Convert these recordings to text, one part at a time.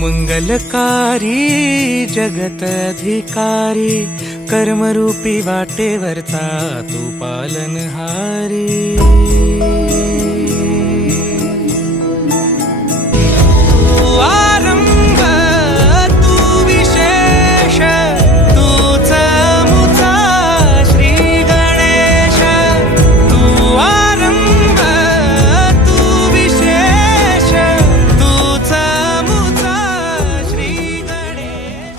सुमंगलकारी जगत अधिकारी, कर्मरूपी वाटेवरचा तू पालनहारी। तू आरंभ तू विशेष, तूच मुचा श्री गणेश। तू आरंभ तू विशेष, तूच मुचा श्री गणेश।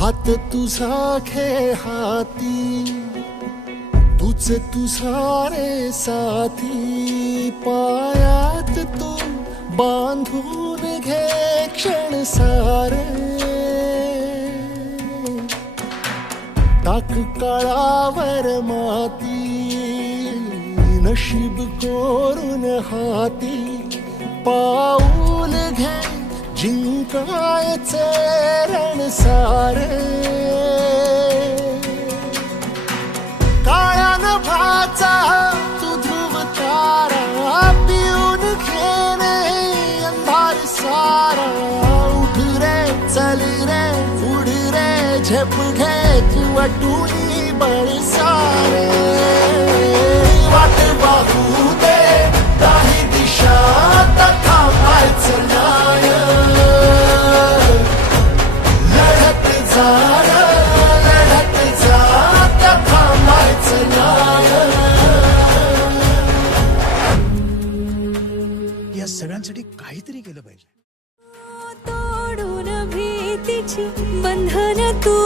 हात तुझा खे हाती, तुझे तुझारे साथी। पायात तू बांधून घे क्षण सारे, टाक काळावर माती। नशीब कोरून हाती, पाऊल घे जिंकायचे रण सारे। काळ्या नभाचा तू ध्रुव तारा, पिऊन घेणे अंधार सारा। उठ रे चल रे उड रे, झेप घे तू वाटून बळ सारे। वाट पाहू दे काही दिशा, थांबायचं नाही। लढत जा त्या थांबायचं नाही। या सगळ्यांसाठी काहीतरी केलं पाहिजे। तोडून भीतीची बंधन तू